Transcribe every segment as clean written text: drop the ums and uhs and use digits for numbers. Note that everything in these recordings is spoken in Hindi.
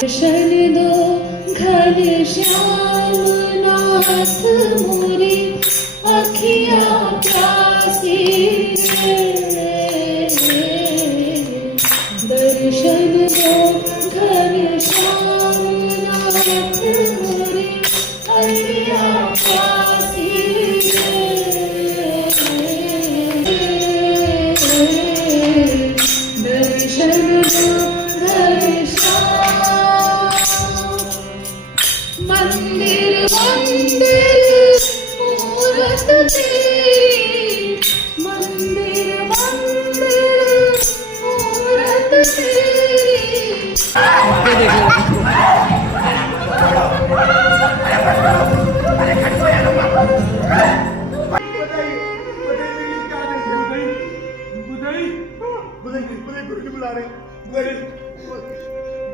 दर्शन दो घनश्याम नाथ मोरी अखियाँ प्यासी है। दर्शन दो घनश्याम नाथ मोरी अखियाँ प्यासी है। दर्शन दो मंदिर मंदिर मूरत तेरी, मंदिर मंदिर मूरत तेरी।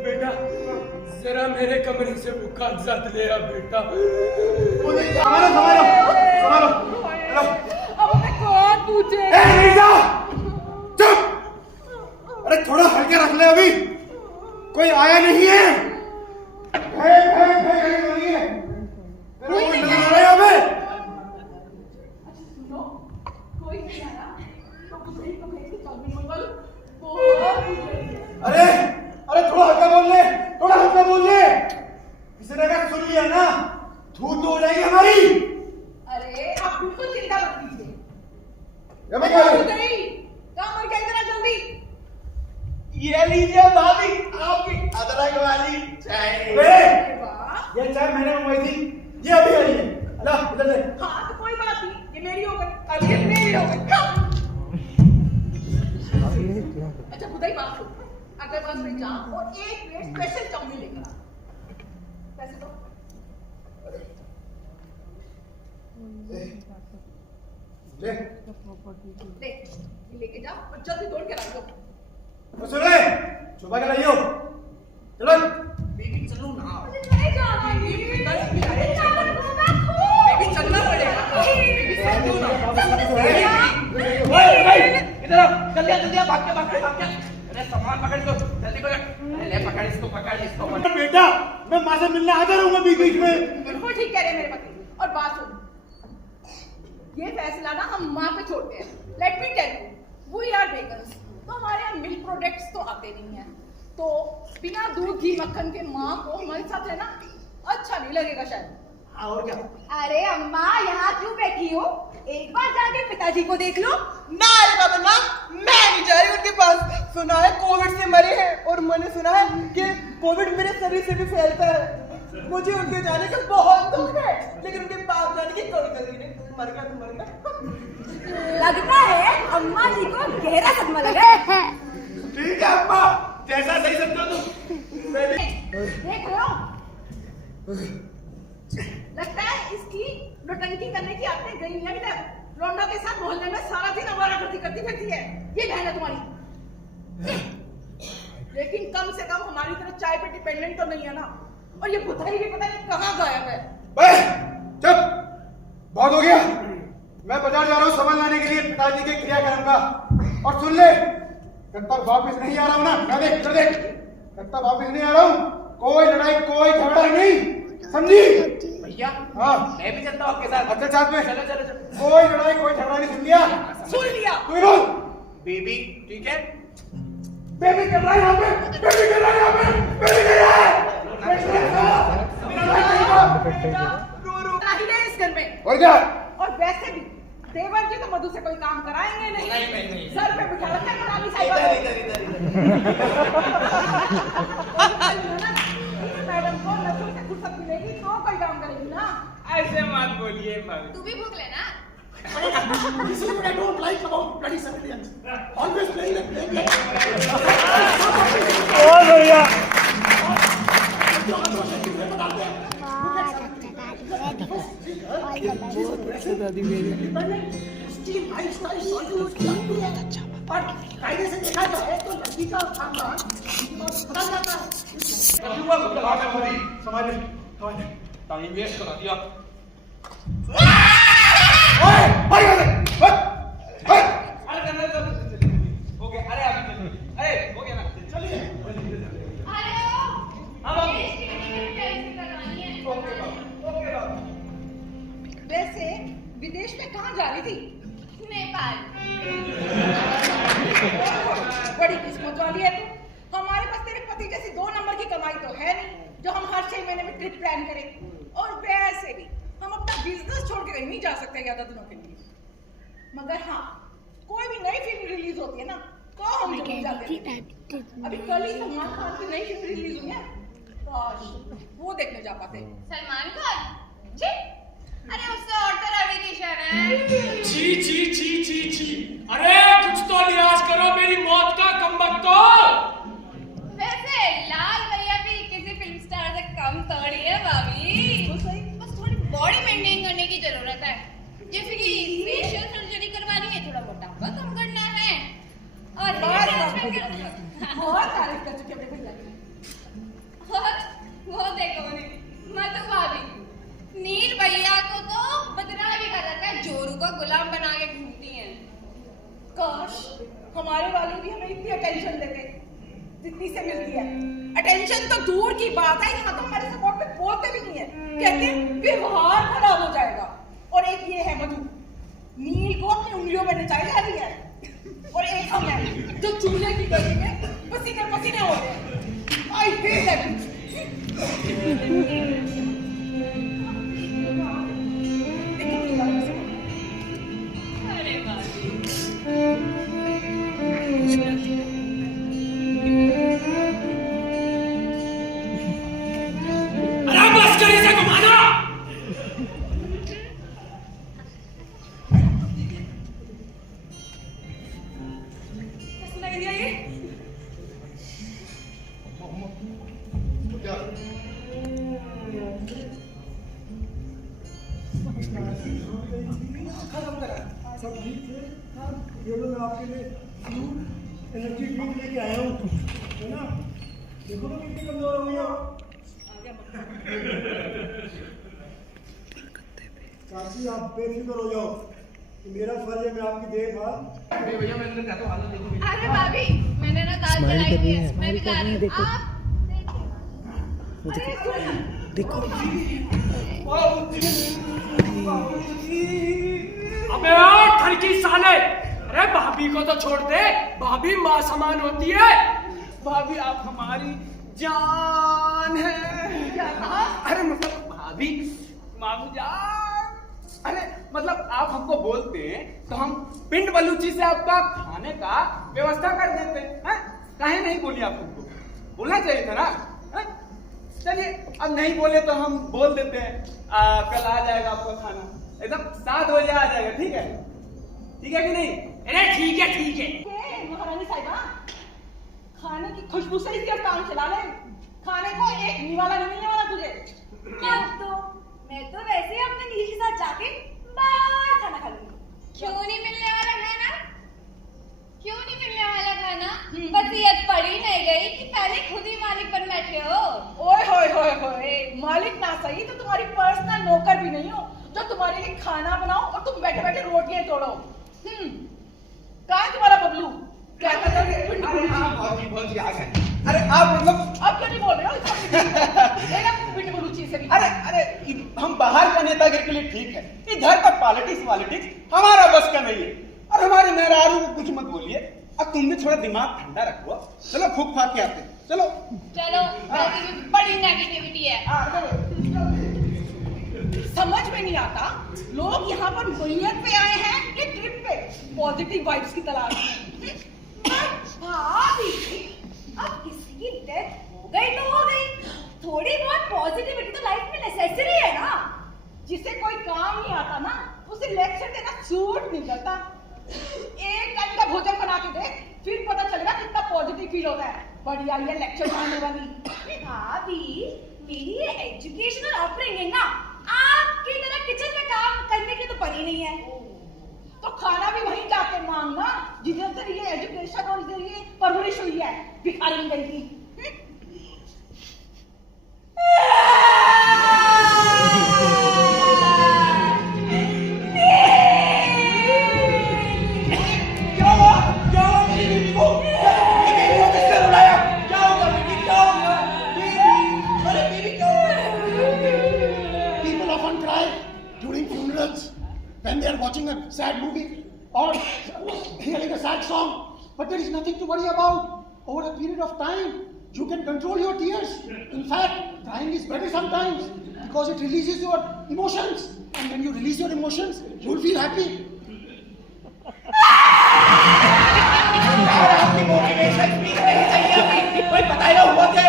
बेटा जरा मेरे कमरे से वो कागजात ले आ बेटा। अब मैं कौन पूछे? चुप! अरे थोड़ा हल्के रख ले, अभी कोई आया नहीं है। अरे अरे थोड़ा हल्का बोल ले, थोड़ा हल्का बोल ले। किसी ने कहा सुन लिया ना, धूल तो हो जाएगी हमारी। अरे आप बिल्कुल चिंता मत कीजिए। ये काम और क्या इतना जल्दी? ये लीजिए भाभी आपकी अदरक वाली चाय। ये चाय मैंने मंगवाई थी, ये अभी आई है। अल्लाह इधर ले। हाँ तो कोई बात नहीं, ये मेरी हो गई, अब ये मेरी हो गई। अच्छा खुदा ही बात सुन, अगर बस में जा और एक प्लेट स्पेशल चाउमीन लेकर आ। पैसे दो। ले लेके जा और जल्दी तोड़ के ला दो। तो सुन ले, छुपा के लाइयो। चलो बेबी चलो ना। नहीं जाना बेबी, बेबी चलना पड़ेगा। बेबी चलो ना। इधर आओ, जल्दी जल्दी भाग के। अरे सामान पकड़ दो, जल्दी पकड़। अरे ले पकड़ इसको। बेटा मैं माँ से मिलने आता रहूंगा बीच बीच में। बिल्कुल ठीक कह रहे हैं मेरे पति। और बात सुन, ये फैसला ना हम माँ पे छोड़ते हैं। Let me tell you, we are vegans, तो हमारे यहाँ मिल्क प्रोडक्ट्स तो आते नहीं हैं, तो बिना दूध घी मक्खन के माँ को हमारे साथ रहना अच्छा नहीं लगेगा शायद। और क्या? अरे अम्मा यहाँ क्यों बैठी हो? एक बार जाके पिताजी को देख लो। ना रे बाबा ना, मैं नहीं जा रही उनके पास। सुना है कोविड से मरे हैं, और मैंने सुना है कि कोविड मेरे शरीर से भी फैलता है। मुझे उनके जाने का बहुत दुख है, लेकिन उनके पास जाने की कोई जरूरत नहीं। मर गया तो मर गया। लगता है अम्मा जी को गहरा सदमा लगा है। ठीक है अम्मा, जैसा सही समझो तुम। देख लो, लगता है इसकी नौटंकी करने की आदतें गई हैं अभी तक। लौंडा के साथ मोहल्ले में सारा दिन आवारा करती फिरती है। ये बहन है तुम्हारी। लेकिन कम से कम हमारी तरह चाय पे डिपेंडेंट तो नहीं है ना। और ये बुधाई भी पता नहीं कहाँ गायब है। चुप, बहुत हो गया। मैं बाजार जा रहा हूँ सामान लाने के लिए पिताजी के क्रियाक्रम का। और सुन ले, जब तक वापिस नहीं आ रहा हूँ ना, देख जब तक वापिस नहीं आ रहा हूँ, कोई लड़ाई कोई झगड़ा नहीं, समझी? भैया हाँ मैं भी चलता हूँ आपके साथ। अच्छा साथ में चलो। कोई लड़ाई कोई झगड़ा नहीं, सुन लिया? सुन लिया। तू बोल। बेबी ठीक है। बेबी कर रहा है यहाँ पे, बेबी कर रहा है यहाँ पे, बेबी कर रहा है। नहीं इस घर में। और क्या? और वैसे भी देवर जी तो मधु से कोई काम कराएंगे नहीं। सर पे बिठा रखा है पुरानी साइकिल। मैडम को नशों से फुर्सत मिलेगी तो कोई काम करेगी ना। ऐसे मत बोलिए भाभी। तू भी भूख लेना। This is what I don't like about bloody civilians. Always playing like playing. बहुत बढ़िया। कायदे से देखा जाए तो लड़की का खानदान पता जाता है। समाज में टाइम वेस्ट करा दिया। हो गया। अरे अभी चलिए। अरे हो गया ना, चलिए। अरे कहाँ जा रही थी? नेपाल। बड़ी किस्मत वाली है तू। हमारे पास तेरे पति जैसी 2 नंबर की कमाई तो है नहीं जो हम हर 6 महीने में ट्रिप प्लान करें। और वैसे भी हम अपना बिजनेस छोड़ के कहीं नहीं जा सकते ज्यादा दिनों के लिए। मगर हाँ, कोई भी नई फिल्म रिलीज होती है ना तो हम जरूर जाते हैं। अभी कल ही सलमान खान की नई फिल्म रिलीज हुई है, काश वो देखने जा पाते। सलमान खान जी, अरे उससे और तो रेडिकेशन है। छी छी छी छी छी, अरे कुछ तो लिहाज करो मेरी मौत का कमबख्तो। वैसे लाल भैया भी किसी फिल्म स्टार से कम थोड़ी है भाभी। तो सही। बस थोड़ी बॉडी मेंटेन करने की जरूरत है, जैसे कि फेशियल सर्जरी करवानी है, थोड़ा मोटापा कम करना है और बहुत तारीफ कर चुके अपने भैया की। वो देखो मत भाभी, नील भैया को तो बदनाम भी कर रखा है, जोरू को गुलाम बना के घूमती हैं। काश हमारे वाले भी हमें इतनी अटेंशन देते जितनी से मिलती है। अटेंशन तो दूर की बात है, यहाँ तो हमारे सपोर्ट में बोलते भी नहीं है, कहते हैं व्यवहार खराब हो जाएगा। और एक ये है मधु, नील को अपनी उंगलियों में नचाई जा रही है। और एक हम है जो चूल्हे की गर्मी में पसीने पसीने होते हैं। I feel that. अरे भाभी अरे बस कर इसे घुमाना। सुनाई दिया ये? सब ठीक है। ये लो मैं आपके लिए एनर्जी ड्रिंक लेके आया हूँ, है ना? देखो तो कितनी कमजोर हो गई हो। काशी आप बेफिक्र हो जाओ, मेरा फर्ज है मैं आपकी देखभाल। भैया मैं अंदर जाता हूँ, हालत देखो मेरी। अरे भाभी, मैंने ना दाल चढ़ाई हुई है, मैं भी जा रही हूँ। आप देखो अबे ओ ठरकी साले, अरे भाभी को तो छोड़ दे, भाभी माँ समान होती है। भाभी आप हमारी जान है। क्या कहा? अरे मतलब भाभी, मामू जान, अरे मतलब आप हमको बोलते हैं तो हम पिंड बलूची से आपका खाने का व्यवस्था कर देते हैं। काहे नहीं बोली आप हमको? बोलना चाहिए था ना। चलिए अब नहीं बोले तो हम बोल देते हैं, कल आ जाएगा आपका खाना, एकदम 7 बजे आ जाएगा। ठीक है, ठीक है कि नहीं? अरे ठीक है ठीक है। महारानी साहिबा, खाने की खुशबू से ही काम चला ले। खाने को एक निवाला नहीं मिलने वाला तुझे। मैं तो वैसे ही अपने नील के साथ जाके बाहर खाना खा लूंगी। क्यों नहीं मिलने वाला खाना? क्यों नहीं मिलने वाला खाना? वसीयत पड़ी नहीं गई कि पहले खुद ही मालिक बन बैठे हो। ओए होए होए होए, मालिक ना सही तो तुम्हारी पर्सनल नौकर भी नहीं हो जो तुम्हारे लिए खाना बनाओ और तुम बैठे बैठे रोटियां तोड़ो। कहाँ है तुम्हारा बबलू? क्या कर रहे हो? बहुत जी आ गए। अरे आप मतलब अब क्यों नहीं बोल रहे हो? पिंड बलूची से भी। अरे अरे हम बाहर का नेतागिरी के लिए ठीक है, इधर का पॉलिटिक्स हमारा बस का नहीं है। और हमारे मेहरारू को कुछ मत बोलिए। अब तुम भी थोड़ा दिमाग ठंडा रखो। चलो फूक फाक के आते हैं। चलो चलो, वैसे भी बड़ी नेगेटिविटी है। समझ में नहीं आता लोग यहाँ पर मैयत पे आए हैं कि ट्रिप पे पॉजिटिव वाइब्स की तलाश में। भाभी, अब किसी की डेथ हो गई तो हो गई, थोड़ी बहुत पॉजिटिविटी तो लाइफ में नेसेसरी है ना। जिसे कोई काम नहीं आता ना उसे लेक्चर देना सूट नहीं करता। एक टाइम का भोजन बना के दे, फिर पता चलेगा कितना पॉजिटिव फील होता है। बड़ी आई है लेक्चर मारने वाली। भाभी, मेरी ये एजुकेशनल अपब्रिंगिंग ना आपकी तरह किचन में काम करने की तो पड़ी नहीं है। तो खाना भी वहीं जाके मांगना जिधर से ये एजुकेशन और इधर ये परवरिश हुई है, भिखारी गई थी। People often cry during funerals when they are watching a that song. But there is nothing to worry about. Over a period of time, you can control your tears. In fact, crying is better sometimes because it releases your emotions. And when you release your emotions, you will feel happy. आपकी मोटिवेशन स्पीच नहीं चाहिए अभी। भाई बताइए हुआ क्या?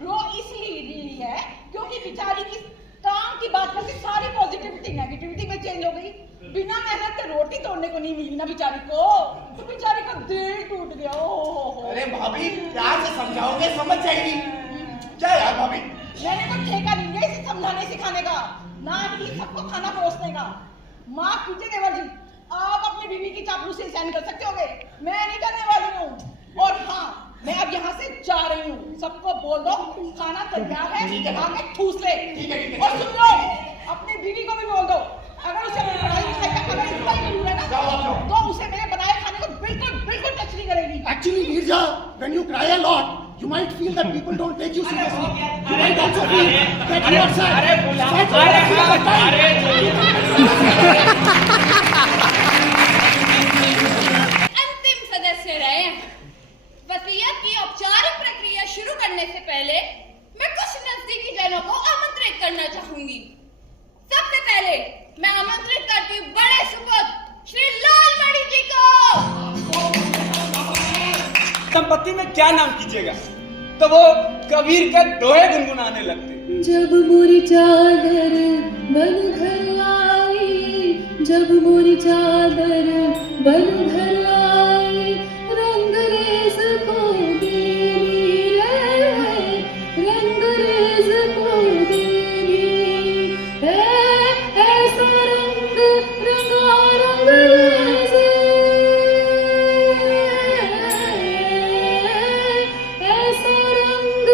वो इसलिए रही है क्योंकि बेचारी की काम की बात करके सारी पॉजिटिविटी नेगेटिविटी में चेंज हो गई। बिना मेहनत के रोटी तोड़ने को नहीं मिली ना बेचारी को, तो बेचारी का दिल टूट गया। अरे भाभी प्यार से समझाओगे समझ जाएगी। क्या यार भाभी, मैंने कोई ठेका नहीं लिया इसे समझाने सिखाने का, ना ही सबको खाना परोसने का। माफ कीजिए देवर जी, आप अपनी बीवी की चापलूसी सहन कर सकते होगे, मैं नहीं करने वाली हूँ। और हाँ, मैं अब यहाँ से जा रही हूँ। सबको बोल दो खाना तैयार है, आगे ठूस ले। और सुन लो, अपनी बीवी को भी बोल दो, अगर उसे अपनी पढ़ाई लिखाई का अगर इतना ही जरूर है ना, तो उसे मेरे बनाए खाने को बिल्कुल बिल्कुल टच नहीं करेगी। Actually, Neerja, when you cry a lot, you might feel that people don't take you seriously. You might also feel that you are sad. अंतिम सदस्य रहे। वसीयत की औपचारिक प्रक्रिया शुरू करने से पहले मैं कुछ नजदीकी जनों को आमंत्रित करना चाहूंगी। सबसे पहले मैं आमंत्रित करती हूँ बड़े सुपुत्र श्री लालमणि जी को। संपत्ति में क्या नाम कीजिएगा? तो वो कबीर के दोहे गुनगुनाने लगते। जब मोरी चादर बन घर आई, जब मोरी चादर बन घर आई, रंग रेज को देरी रे, रंग रेज को देरी है, ऐसा रंग रंगा रंग रेज़े, ऐसा रंग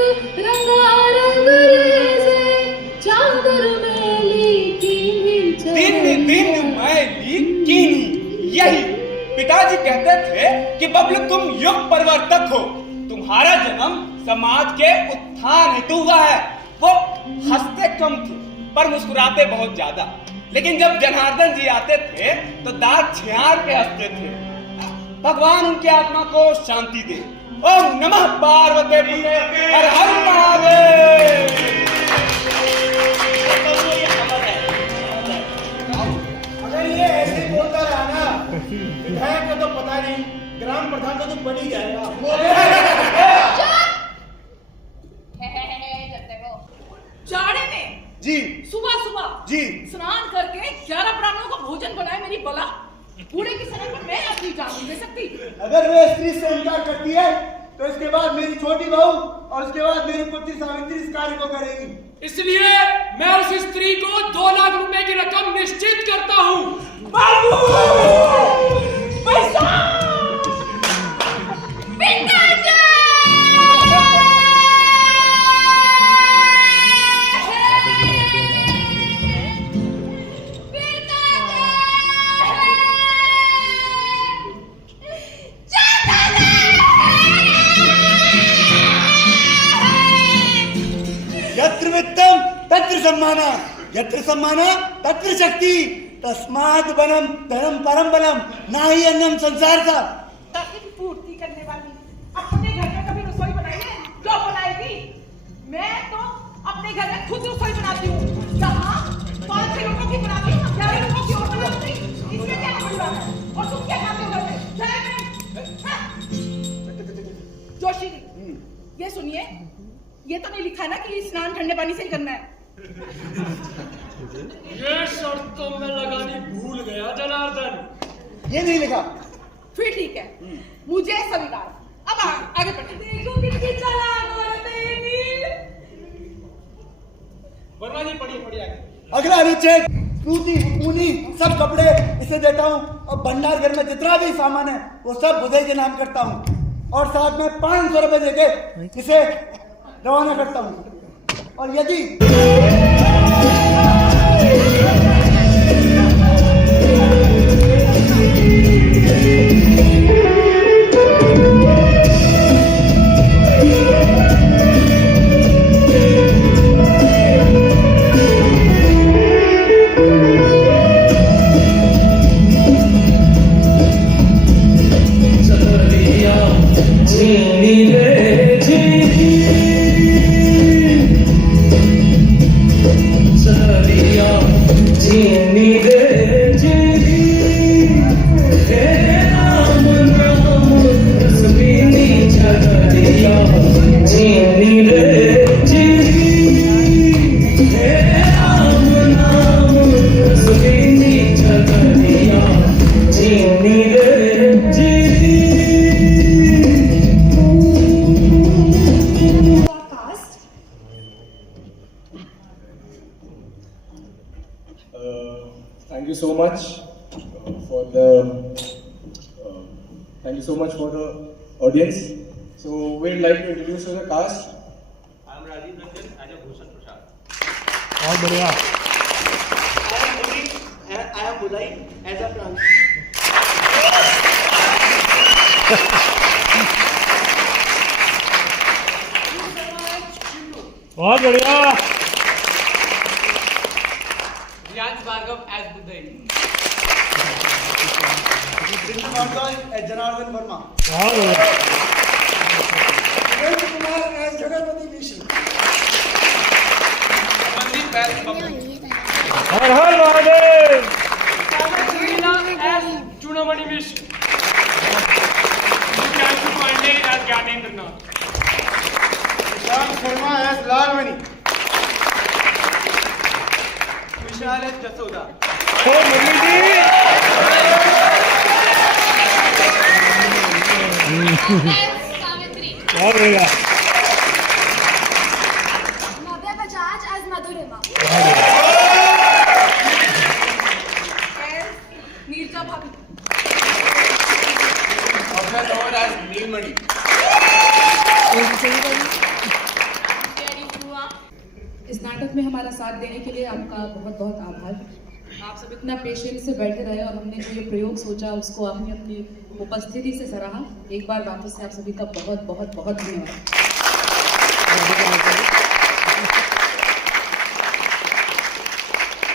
रंगा रंग रेज़े, चादर मैली कीनी दिन मैली कीनी। यही पिताजी कहते थे कि बबलू तुम युग परिवर्तक हो, तुम्हारा जन्म समाज के उत्थान हेतु हुआ है। वो हंसते कम थे पर मुस्कुराते बहुत ज्यादा, लेकिन जब जनार्दन जी आते थे तो दांत छियार के हंसते थे। भगवान उनकी आत्मा को शांति दे। ओम नमः पार्वती पते हर हर महादेव। अगर ये ऐसे बोलता रहा ना, विधायक का तो पता नहीं, ग्राम प्रधान का तो बन ही जाएगा। जाड़े में जी सुबह सुबह जी स्नान करके 11 ब्राह्मणों को भोजन बनाए मेरी बला, बूढ़े की सड़क पर मैं अपनी जान नहीं दे सकती। अगर वे स्त्री से इनकार करती है तो इसके बाद मेरी छोटी बहू और उसके बाद मेरी पुत्री सावित्री इस कार्य को करेगी। इसलिए मैं उस स्त्री को 2 लाख रुपए की रकम निश्चित करता हूँ। यत्र वित्तम तत्र सम्माना, यत्र सम्माना तत्र शक्ति, तस्मात् बनम धनम परम बलम, ना ही अन्नम संसार का। ताकि पूर्ति करने वाली अपने घर में कभी रसोई बनाई है? जो बनाई थी, मैं तो अपने घर में खुद रसोई बनाती हूँ। जहाँ 5-6 लोगों की बनाती हूँ, 11 लोगों की और बनाती हूँ। इसमें क्या बड़ी बात है? और तुम क्या खाते हो घर में? हाँ? जोशी जी, ये सुनिए, ये तो नहीं लिखा है ना कि स्नान ठंडे पानी से ही करना है। ये शर्त तो मैं लगानी भूल गया जनार्दन। ये नहीं लिखा। फिर ठीक है, मुझे स्वीकार। अब आगे बढ़ते। देखो कितनी चालाक औरत है ये नील। वर्मा जी पढ़िए आगे। अगला अनुच्छेद, सूती ऊनी सब कपड़े इसे देता हूँ, और भंडार घर में जितना भी सामान है वो सब बुधई के नाम करता हूँ, और साथ में 500 रुपए देके इसे रवाना करता हूँ। और यदि Thank you so much for the audience. So we'd like to introduce you the cast. I am Rajiv Ranjan as a Bhushan Prasad. बहुत बढ़िया. I am Budai as a Prank. बहुत बढ़िया. रियाज भार्गव as Budai. जनार्दन वर्मा. बहुत बढ़िया. सुरेश कुमार एज जगतपति मिश्र. संदीप बैल बब्बू. हर हर Mahadev. Sulina as Chunamani Mishra. Mukesh Pandey as Gyanendra Nath. Vishal Sharma as Lalmani. Vishal as Jasoda. Murli ji. Savitri. बहुत बढ़िया. नव्या बजाज as मधुरिमा. नीरजा भाभी. अभय रावत as नीलमणि. इस नाटक में हमारा साथ देने के लिए आपका बहुत बहुत आभार. आप सब इतना पेशेंस से बैठे रहे और हमने जो ये प्रयोग सोचा उसको आपने अपनी उपस्थिति से सराहा. एक बार वापस से आप सभी का बहुत बहुत बहुत धन्यवाद.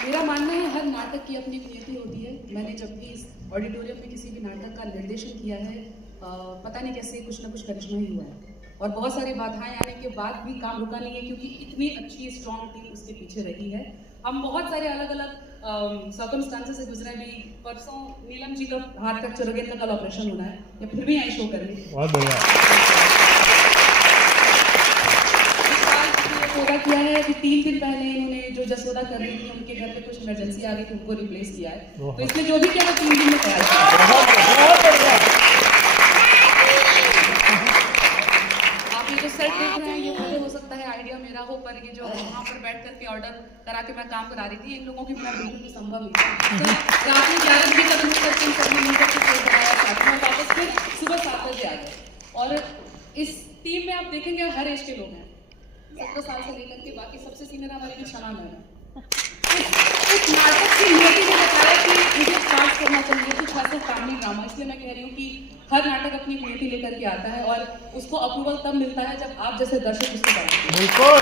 मेरा मानना है हर नाटक की अपनी नियति होती है. मैंने जब भी इस ऑडिटोरियम में किसी भी नाटक का निर्देशन किया है पता नहीं कैसे कुछ ना कुछ करिश्मा ही हुआ है. और बहुत सारी बाधाएं आने के बाद भी काम रुका नहीं है क्योंकि इतनी अच्छी स्ट्रॉन्ग टीम उसके पीछे रही है. हम बहुत सारे अलग अलग सर्कमस्टांसेस से गुजरे भी. परसों नीलम जी का हार्ट फ्रैक्चर हो गया, इनका कल ऑपरेशन होना है या फिर भी आई शो करेंगे. बहुत बढ़िया. पूरा किया है कि 3 दिन पहले इन्होंने जो जसोदा कर रही थी उनके घर पे कुछ इमरजेंसी आ गई थी, उनको रिप्लेस किया है. तो इसने जो भी किया वो 3 दिन में तैयार किया. आप ये जो सेट देख रहे हैं ये मुझे हो सकता है आइडिया मेरा हो, पर ये जो वहाँ पर बैठ करके ऑर्डर करा के मैं काम करा रही थी इन लोगों की बिना बिल्कुल भी संभव नहीं. तो रात में 11 बजे तक मिल करके इन सबने मिल करके शो बनाया, साथ में वापस फिर सुबह 7 बजे आ गए. और इस टीम में आप देखेंगे हर एज के लोग हैं, 17 साल से लेकर के बाकी सबसे सीनियर हमारे भी क्षमा मैम है. इस नाटक की नियति ने बताया कि मुझे पास करना चाहिए कुछ ऐसा फैमिली ड्रामा. इसलिए मैं कह रही हूँ कि हर नाटक अपनी नियति लेकर के आता है और उसको अप्रूवल तब मिलता है जब आप जैसे दर्शक उसको बढ़ाते हैं. बिल्कुल.